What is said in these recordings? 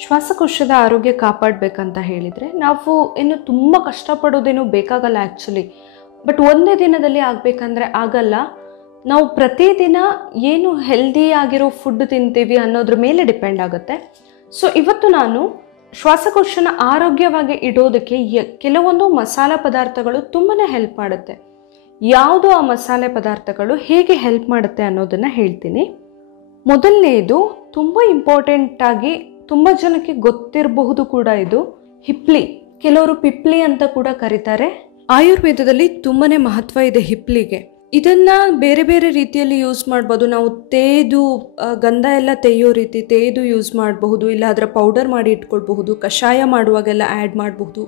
ಶ್ವಾಸಕೋಶದ ಆರೋಗ್ಯ ಕಾಪಾಡಬೇಕಂತ ಹೇಳಿದರೆ ನಾವು ಇನ್ನು ತುಂಬ ಕಷ್ಟಪಡೋದೇನು ಬೇಕಾಗಲ್ಲ ಆ್ಯಕ್ಚುಲಿ. ಬಟ್ ಒಂದೇ ದಿನದಲ್ಲಿ ಆಗಬೇಕಂದ್ರೆ ಆಗಲ್ಲ. ನಾವು ಪ್ರತಿದಿನ ಏನು ಹೆಲ್ದಿ ಆಗಿರೋ ಫುಡ್ ತಿಂತೀವಿ ಅನ್ನೋದ್ರ ಮೇಲೆ ಡಿಪೆಂಡ್ ಆಗುತ್ತೆ. ಸೊ ಇವತ್ತು ನಾನು ಶ್ವಾಸಕೋಶನ ಆರೋಗ್ಯವಾಗಿ ಇಡೋದಕ್ಕೆ ಕೆಲವೊಂದು ಮಸಾಲೆ ಪದಾರ್ಥಗಳು ತುಂಬಾ ಹೆಲ್ಪ್ ಮಾಡುತ್ತೆ. ಯಾವುದು ಆ ಮಸಾಲೆ ಪದಾರ್ಥಗಳು, ಹೇಗೆ ಹೆಲ್ಪ್ ಮಾಡುತ್ತೆ ಅನ್ನೋದನ್ನು ಹೇಳ್ತೀನಿ. ಮೊದಲನೇದು ತುಂಬ ಇಂಪಾರ್ಟೆಂಟಾಗಿ ತುಂಬ ಜನಕ್ಕೆ ಗೊತ್ತಿರಬಹುದು ಕೂಡ, ಇದು ಹಿಪ್ಲಿ. ಕೆಲವರು ಪಿಪ್ಲಿ ಅಂತ ಕೂಡ ಕರೀತಾರೆ. ಆಯುರ್ವೇದದಲ್ಲಿ ತುಂಬಾನೇ ಮಹತ್ವ ಇದೆ ಹಿಪ್ಲಿಗೆ. ಇದನ್ನ ಬೇರೆ ಬೇರೆ ರೀತಿಯಲ್ಲಿ ಯೂಸ್ ಮಾಡ್ಬೋದು. ನಾವು ತೇದು ಗಂಧ ಎಲ್ಲ ತೆಯ್ಯೋ ರೀತಿ ತೇದು ಯೂಸ್ ಮಾಡಬಹುದು, ಇಲ್ಲ ಅದರ ಪೌಡರ್ ಮಾಡಿ ಇಟ್ಕೊಳ್ಬಹುದು. ಕಷಾಯ ಮಾಡುವಾಗೆಲ್ಲ ಆ್ಯಡ್ ಮಾಡಬಹುದು.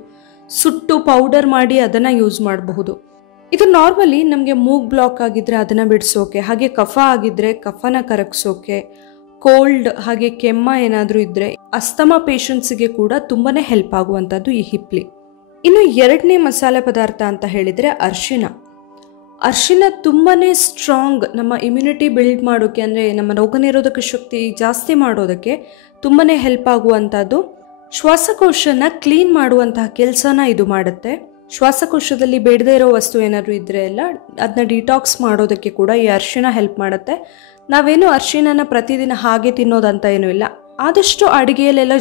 ಸುಟ್ಟು ಪೌಡರ್ ಮಾಡಿ ಅದನ್ನು ಯೂಸ್ ಮಾಡಬಹುದು. ಇದು ನಾರ್ಮಲಿ ನಮಗೆ ಮೂಗ್ ಬ್ಲಾಕ್ ಆಗಿದ್ರೆ ಅದನ್ನು ಬಿಡಿಸೋಕೆ, ಹಾಗೆ ಕಫ ಆಗಿದ್ರೆ ಕಫನ ಕರಗಿಸೋಕೆ, ಕೋಲ್ಡ್ ಹಾಗೆ ಕೆಮ್ಮ ಏನಾದರೂ ಇದ್ದರೆ ಅಸ್ತಮಾ ಪೇಷಂಟ್ಸಿಗೆ ಕೂಡ ತುಂಬಾ ಹೆಲ್ಪ್ ಆಗುವಂಥದ್ದು ಈ ಹಿಪ್ಲಿ. ಇನ್ನು ಎರಡನೇ ಮಸಾಲೆ ಪದಾರ್ಥ ಅಂತ ಹೇಳಿದರೆ ಅರಿಶಿನ. ಅರಿಶಿನ ತುಂಬಾ ಸ್ಟ್ರಾಂಗ್, ನಮ್ಮ ಇಮ್ಯುನಿಟಿ ಬಿಲ್ಡ್ ಮಾಡೋಕ್ಕೆ, ಅಂದರೆ ನಮ್ಮ ರೋಗ ನಿರೋಧಕ ಶಕ್ತಿ ಜಾಸ್ತಿ ಮಾಡೋದಕ್ಕೆ ತುಂಬಾ ಹೆಲ್ಪ್ ಆಗುವಂಥದ್ದು. ಶ್ವಾಸಕೋಶನ ಕ್ಲೀನ್ ಮಾಡುವಂತಹ ಕೆಲಸನ ಇದು ಮಾಡುತ್ತೆ. ಶ್ವಾಸಕೋಶದಲ್ಲಿ ಬೇಡದೇ ಇರೋ ವಸ್ತು ಏನಾದರೂ ಇದ್ದರೆ ಎಲ್ಲ ಅದನ್ನ ಡಿಟಾಕ್ಸ್ ಮಾಡೋದಕ್ಕೆ ಕೂಡ ಈ ಅರಿಶಿನ ಹೆಲ್ಪ್ ಮಾಡುತ್ತೆ. ನಾವೇನು ಅರಿಶಿನ ಪ್ರತಿದಿನ ಹಾಗೆ ತಿನ್ನೋದಂತ ಏನೂ ಇಲ್ಲ, ಆದಷ್ಟು ಅಡುಗೆಯಲ್ಲೆಲ್ಲ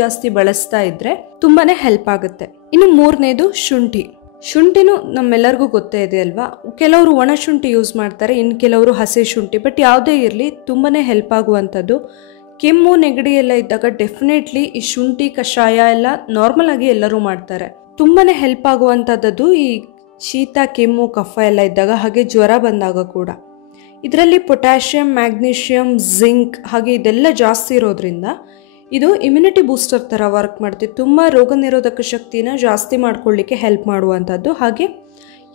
ಜಾಸ್ತಿ ಬಳಸ್ತಾ ಇದ್ರೆ ತುಂಬಾ ಹೆಲ್ಪ್ ಆಗುತ್ತೆ. ಇನ್ನು ಮೂರನೇದು ಶುಂಠಿ. ಶುಂಠಿನೂ ನಮ್ಮೆಲ್ಲರಿಗೂ ಗೊತ್ತೇ ಇದೆ ಅಲ್ವಾ. ಕೆಲವರು ಒಣ ಶುಂಠಿ ಯೂಸ್ ಮಾಡ್ತಾರೆ, ಇನ್ನು ಕೆಲವರು ಹಸಿ ಶುಂಠಿ. ಬಟ್ ಯಾವುದೇ ಇರಲಿ ತುಂಬಾ ಹೆಲ್ಪ್ ಆಗುವಂಥದ್ದು. ಕೆಮ್ಮು ನೆಗಡಿ ಎಲ್ಲ ಇದ್ದಾಗ ಡೆಫಿನೆಟ್ಲಿ ಈ ಶುಂಠಿ ಕಷಾಯ ಎಲ್ಲ ನಾರ್ಮಲ್ ಆಗಿ ಎಲ್ಲರೂ ಮಾಡ್ತಾರೆ. ತುಂಬಾ ಹೆಲ್ಪ್ ಆಗುವಂಥದ್ದು ಈ ಶೀತ ಕೆಮ್ಮು ಕಫ ಎಲ್ಲ ಇದ್ದಾಗ, ಹಾಗೆ ಜ್ವರ ಬಂದಾಗ ಕೂಡ. ಇದರಲ್ಲಿ ಪೊಟ್ಯಾಷಿಯಂ, ಮ್ಯಾಗ್ನೀಷಿಯಂ, ಜಿಂಕ್ ಹಾಗೆ ಇದೆಲ್ಲ ಜಾಸ್ತಿ ಇರೋದ್ರಿಂದ ಇದು ಇಮ್ಯುನಿಟಿ ಬೂಸ್ಟರ್ ಥರ ವರ್ಕ್ ಮಾಡುತ್ತೆ. ತುಂಬ ರೋಗ ನಿರೋಧಕ ಶಕ್ತಿನ ಜಾಸ್ತಿ ಮಾಡ್ಕೊಳ್ಳಿಕ್ಕೆ ಹೆಲ್ಪ್ ಮಾಡುವಂಥದ್ದು. ಹಾಗೆ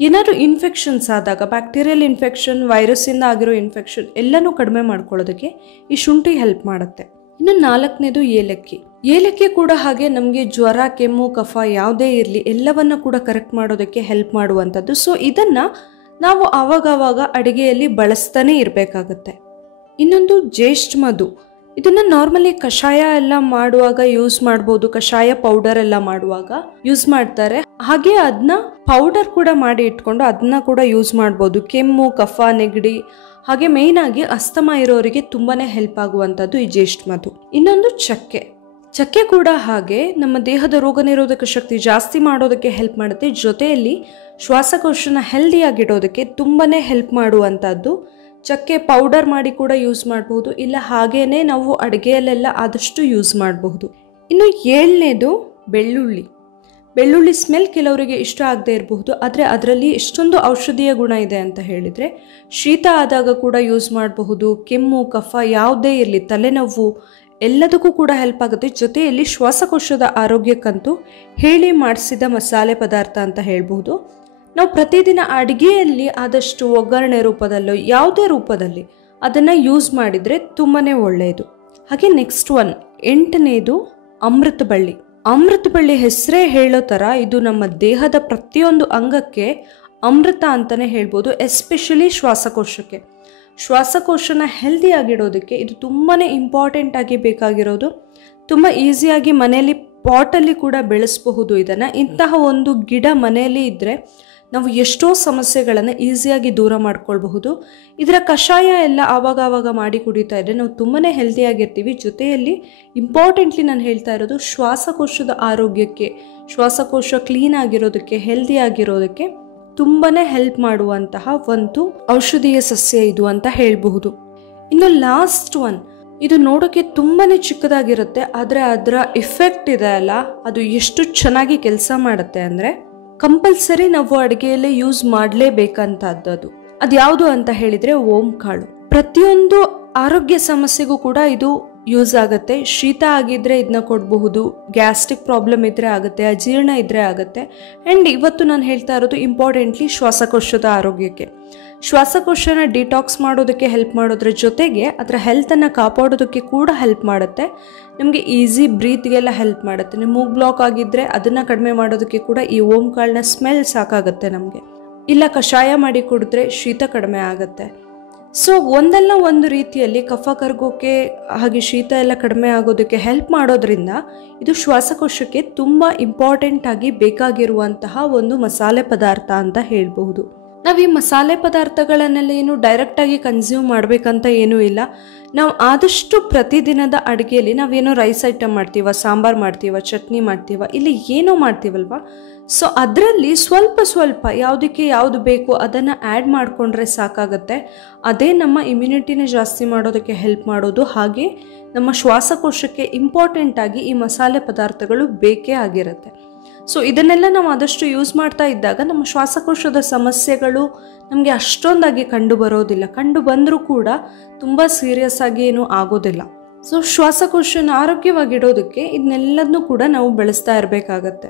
ಏನಾದರೂ ಇನ್ಫೆಕ್ಷನ್ಸ್ ಆದಾಗ, ಬ್ಯಾಕ್ಟೀರಿಯಲ್ ಇನ್ಫೆಕ್ಷನ್, ವೈರಸ್ಸಿಂದ ಆಗಿರೋ ಇನ್ಫೆಕ್ಷನ್ ಎಲ್ಲನೂ ಕಡಿಮೆ ಮಾಡ್ಕೊಳ್ಳೋದಕ್ಕೆ ಈ ಶುಂಠಿ ಹೆಲ್ಪ್ ಮಾಡುತ್ತೆ. ಇನ್ನು ನಾಲ್ಕನೇದು ಏಲಕ್ಕಿ. ಏಲಕ್ಕಿ ಕೂಡ ಹಾಗೆ ನಮಗೆ ಜ್ವರ ಕೆಮ್ಮು ಕಫ ಯಾವುದೇ ಇರಲಿ ಎಲ್ಲವನ್ನ ಕೂಡ ಕರೆಕ್ಟ್ ಮಾಡೋದಕ್ಕೆ ಹೆಲ್ಪ್ ಮಾಡುವಂಥದ್ದು. ಸೊ ಇದನ್ನು ನಾವು ಆವಾಗವಾಗ ಅಡುಗೆಯಲ್ಲಿ ಬಳಸ್ತಾನೆ ಇರಬೇಕಾಗತ್ತೆ. ಇನ್ನೊಂದು ಜ್ಯೇಷ್ಠ ಮಧು. ಇದನ್ನು ನಾರ್ಮಲಿ ಕಷಾಯ ಎಲ್ಲ ಮಾಡುವಾಗ ಯೂಸ್ ಮಾಡ್ಬೋದು, ಕಷಾಯ ಪೌಡರ್ ಎಲ್ಲ ಮಾಡುವಾಗ ಯೂಸ್ ಮಾಡ್ತಾರೆ. ಹಾಗೆ ಅದನ್ನ ಪೌಡರ್ ಕೂಡ ಮಾಡಿ ಇಟ್ಕೊಂಡು ಅದನ್ನ ಕೂಡ ಯೂಸ್ ಮಾಡ್ಬೋದು. ಕೆಮ್ಮು ಕಫ ನೆಗಡಿ ಹಾಗೆ ಮೇಯ್ನ್ ಆಗಿ ಅಸ್ತಮಾ ಇರೋರಿಗೆ ತುಂಬಾ ಹೆಲ್ಪ್ ಆಗುವಂಥದ್ದು ಈ ಜ್ಯೇಷ್ಠ ಮಧು. ಇನ್ನೊಂದು ಚಕ್ಕೆ. ಚಕ್ಕೆ ಕೂಡ ಹಾಗೆ ನಮ್ಮ ದೇಹದ ರೋಗ ನಿರೋಧಕ ಶಕ್ತಿ ಜಾಸ್ತಿ ಮಾಡೋದಕ್ಕೆ ಹೆಲ್ಪ್ ಮಾಡುತ್ತೆ. ಜೊತೆಯಲ್ಲಿ ಶ್ವಾಸಕೋಶನ ಹೆಲ್ದಿಯಾಗಿಡೋದಕ್ಕೆ ತುಂಬಾ ಹೆಲ್ಪ್ ಮಾಡುವಂಥದ್ದು. ಚಕ್ಕೆ ಪೌಡರ್ ಮಾಡಿ ಕೂಡ ಯೂಸ್ ಮಾಡಬಹುದು, ಇಲ್ಲ ಹಾಗೇನೆ ನಾವು ಅಡುಗೆಯಲ್ಲೆಲ್ಲ ಆದಷ್ಟು ಯೂಸ್ ಮಾಡಬಹುದು. ಇನ್ನು ಏಳನೇದು ಬೆಳ್ಳುಳ್ಳಿ. ಬೆಳ್ಳುಳ್ಳಿ ಸ್ಮೆಲ್ ಕೆಲವರಿಗೆ ಇಷ್ಟ ಆಗದೆ ಇರಬಹುದು, ಆದರೆ ಅದರಲ್ಲಿ ಎಷ್ಟೊಂದು ಔಷಧೀಯ ಗುಣ ಇದೆ ಅಂತ ಹೇಳಿದರೆ ಶೀತ ಆದಾಗ ಕೂಡ ಯೂಸ್ ಮಾಡಬಹುದು. ಕೆಮ್ಮು ಕಫ ಯಾವುದೇ ಇರಲಿ, ತಲೆನೋವು ಎಲ್ಲದಕ್ಕೂ ಕೂಡ ಹೆಲ್ಪ್ ಆಗುತ್ತೆ. ಜೊತೆಯಲ್ಲಿ ಶ್ವಾಸಕೋಶದ ಆರೋಗ್ಯಕ್ಕಂತೂ ಹೇಳಿ ಮಾಡಿಸಿದ ಮಸಾಲೆ ಪದಾರ್ಥ ಅಂತ ಹೇಳ್ಬೋದು. ನಾವು ಪ್ರತಿದಿನ ಅಡುಗೆಯಲ್ಲಿ ಆದಷ್ಟು ಒಗ್ಗರಣೆ ರೂಪದಲ್ಲೋ ಯಾವುದೇ ರೂಪದಲ್ಲಿ ಅದನ್ನು ಯೂಸ್ ಮಾಡಿದರೆ ತುಂಬಾ ಒಳ್ಳೆಯದು. ಹಾಗೆ ನೆಕ್ಸ್ಟ್ ಒನ್, ಎಂಟನೇದು ಅಮೃತ ಬಳ್ಳಿ. ಅಮೃತ ಬಳ್ಳಿ ಹೆಸರೇ ಹೇಳೋ ಥರ ಇದು ನಮ್ಮ ದೇಹದ ಪ್ರತಿಯೊಂದು ಅಂಗಕ್ಕೆ ಅಮೃತ ಅಂತಲೇ ಹೇಳ್ಬೋದು. ಎಸ್ಪೆಷಲಿ ಶ್ವಾಸಕೋಶಕ್ಕೆ. ಶ್ವಾಸಕೋಶನ ಹೆಲ್ದಿಯಾಗಿಡೋದಕ್ಕೆ ಇದು ತುಂಬಾ ಇಂಪಾರ್ಟೆಂಟ್ ಆಗಿ ಬೇಕಾಗಿರೋದು. ತುಂಬ ಈಸಿಯಾಗಿ ಮನೆಯಲ್ಲಿ ಪಾಟಲ್ಲಿ ಕೂಡ ಬೆಳೆಸಬಹುದು ಇದನ್ನು. ಇಂತಹ ಒಂದು ಗಿಡ ಮನೆಯಲ್ಲಿ ಇದ್ದರೆ ನಾವು ಎಷ್ಟೋ ಸಮಸ್ಯೆಗಳನ್ನು ಈಸಿಯಾಗಿ ದೂರ ಮಾಡ್ಕೊಳ್ಬಹುದು. ಇದರ ಕಷಾಯ ಎಲ್ಲ ಆವಾಗ ಮಾಡಿ ಕುಡಿತಾ ಇದ್ದರೆ ನಾವು ತುಂಬಾ ಹೆಲ್ದಿಯಾಗಿರ್ತೀವಿ. ಜೊತೆಯಲ್ಲಿ ಇಂಪಾರ್ಟೆಂಟ್ಲಿ ನಾನು ಹೇಳ್ತಾ ಇರೋದು ಶ್ವಾಸಕೋಶದ ಆರೋಗ್ಯಕ್ಕೆ, ಶ್ವಾಸಕೋಶ ಕ್ಲೀನ್ ಆಗಿರೋದಕ್ಕೆ, ಹೆಲ್ದಿಯಾಗಿರೋದಕ್ಕೆ ತುಂಬಾ ಹೆಲ್ಪ್ ಮಾಡುವಂತಹ ಒಂದು ಔಷಧೀಯ ಸಸ್ಯ ಇದು ಅಂತ ಹೇಳಬಹುದು. ಇನ್ನು ಲಾಸ್ಟ್ ಒನ್, ಇದು ನೋಡೋಕ್ಕೆ ತುಂಬಾ ಚಿಕ್ಕದಾಗಿರುತ್ತೆ, ಆದರೆ ಅದರ ಇಫೆಕ್ಟ್ ಇದೆ ಅಲ್ಲ, ಅದು ಎಷ್ಟು ಚೆನ್ನಾಗಿ ಕೆಲಸ ಮಾಡುತ್ತೆ ಅಂದರೆ ಕಂಪಲ್ಸರಿ ನಾವು ಅಡುಗೆಯಲ್ಲೇ ಯೂಸ್ ಮಾಡಲೇಬೇಕಂತದ್ದು. ಅದು ಯಾವುದು ಅಂತ ಹೇಳಿದರೆ ಓಂ ಕಾಳು. ಪ್ರತಿಯೊಂದು ಆರೋಗ್ಯ ಸಮಸ್ಯೆಗೂ ಕೂಡ ಇದು ಯೂಸ್ ಆಗುತ್ತೆ. ಶೀತ ಆಗಿದ್ರೆ ಇದನ್ನ ಕೊಡಬಹುದು, ಗ್ಯಾಸ್ಟ್ರಿಕ್ ಪ್ರಾಬ್ಲಮ್ ಇದ್ದರೆ ಆಗುತ್ತೆ, ಅಜೀರ್ಣ ಇದ್ದರೆ ಆಗುತ್ತೆ. ಆ್ಯಂಡ್ ಇವತ್ತು ನಾನು ಹೇಳ್ತಾ ಇರೋದು ಇಂಪಾರ್ಟೆಂಟ್ಲಿ ಶ್ವಾಸಕೋಶದ ಆರೋಗ್ಯಕ್ಕೆ. ಶ್ವಾಸಕೋಶನ ಡಿಟಾಕ್ಸ್ ಮಾಡೋದಕ್ಕೆ ಹೆಲ್ಪ್ ಮಾಡೋದ್ರ ಜೊತೆಗೆ ಅದರ ಹೆಲ್ತನ್ನು ಕಾಪಾಡೋದಕ್ಕೆ ಕೂಡ ಹೆಲ್ಪ್ ಮಾಡುತ್ತೆ. ನಮಗೆ ಈಸಿ ಬ್ರೀತ್ಗೆಲ್ಲ ಹೆಲ್ಪ್ ಮಾಡುತ್ತೆ. ನಿಮ್ಮ ಮೂಗ್ ಬ್ಲಾಕ್ ಆಗಿದ್ದರೆ ಅದನ್ನು ಕಡಿಮೆ ಮಾಡೋದಕ್ಕೆ ಕೂಡ ಈ ಓಂ ಕಾಳನ್ನ ಸ್ಮೆಲ್ ಸಾಕಾಗುತ್ತೆ ನಮಗೆ. ಇಲ್ಲ ಕಷಾಯ ಮಾಡಿ ಕುಡಿದ್ರೆ ಶೀತ ಕಡಿಮೆ ಆಗುತ್ತೆ. ಸೊ ಒಂದಲ್ಲ ಒಂದು ರೀತಿಯಲ್ಲಿ ಕಫ ಕರಗೋಕೆ ಹಾಗೆ ಶೀತ ಎಲ್ಲ ಕಡಿಮೆ ಆಗೋದಕ್ಕೆ ಹೆಲ್ಪ್ ಮಾಡೋದ್ರಿಂದ ಇದು ಶ್ವಾಸಕೋಶಕ್ಕೆ ತುಂಬ ಇಂಪಾರ್ಟೆಂಟ್ ಆಗಿ ಬೇಕಾಗಿರುವಂತಹ ಒಂದು ಮಸಾಲೆ ಪದಾರ್ಥ ಅಂತ ಹೇಳ್ಬಹುದು. ನಾವು ಈ ಮಸಾಲೆ ಪದಾರ್ಥಗಳನ್ನೆಲ್ಲ ಏನು ಡೈರೆಕ್ಟಾಗಿ ಕನ್ಸ್ಯೂಮ್ ಮಾಡಬೇಕಂತ ಏನೂ ಇಲ್ಲ. ನಾವು ಆದಷ್ಟು ಪ್ರತಿದಿನದ ಅಡುಗೆಯಲ್ಲಿ ನಾವೇನೋ ರೈಸ್ ಐಟಮ್ ಮಾಡ್ತೀವ, ಸಾಂಬಾರು ಮಾಡ್ತೀವ, ಚಟ್ನಿ ಮಾಡ್ತೀವ, ಇಲ್ಲಿ ಏನೋ ಮಾಡ್ತೀವಲ್ವ, ಸೊ ಅದರಲ್ಲಿ ಸ್ವಲ್ಪ ಸ್ವಲ್ಪ ಯಾವುದಕ್ಕೆ ಯಾವುದು ಬೇಕು ಅದನ್ನು ಆ್ಯಡ್ ಮಾಡಿಕೊಂಡ್ರೆ ಸಾಕಾಗುತ್ತೆ. ಅದೇ ನಮ್ಮ ಇಮ್ಯುನಿಟಿನ ಜಾಸ್ತಿ ಮಾಡೋದಕ್ಕೆ ಹೆಲ್ಪ್ ಮಾಡೋದು. ಹಾಗೆ ನಮ್ಮ ಶ್ವಾಸಕೋಶಕ್ಕೆ ಇಂಪಾರ್ಟೆಂಟ್ ಆಗಿ ಈ ಮಸಾಲೆ ಪದಾರ್ಥಗಳು ಬೇಕೇ ಆಗಿರುತ್ತೆ. ಸೊ ಇದನ್ನೆಲ್ಲ ನಾವು ಆದಷ್ಟು ಯೂಸ್ ಮಾಡ್ತಾ ಇದ್ದಾಗ ನಮ್ಮ ಶ್ವಾಸಕೋಶದ ಸಮಸ್ಯೆಗಳು ನಮಗೆ ಅಷ್ಟೊಂದಾಗಿ ಕಂಡು ಬರೋದಿಲ್ಲ. ಕಂಡು ಬಂದರೂ ಕೂಡ ತುಂಬ ಸೀರಿಯಸ್ ಆಗಿ ಏನೂ ಆಗೋದಿಲ್ಲ. ಸೊ ಶ್ವಾಸಕೋಶನ ಆರೋಗ್ಯವಾಗಿಡೋದಕ್ಕೆ ಇದನ್ನೆಲ್ಲದನ್ನೂ ಕೂಡ ನಾವು ಬೆಳೆಸ್ತಾ ಇರಬೇಕಾಗತ್ತೆ.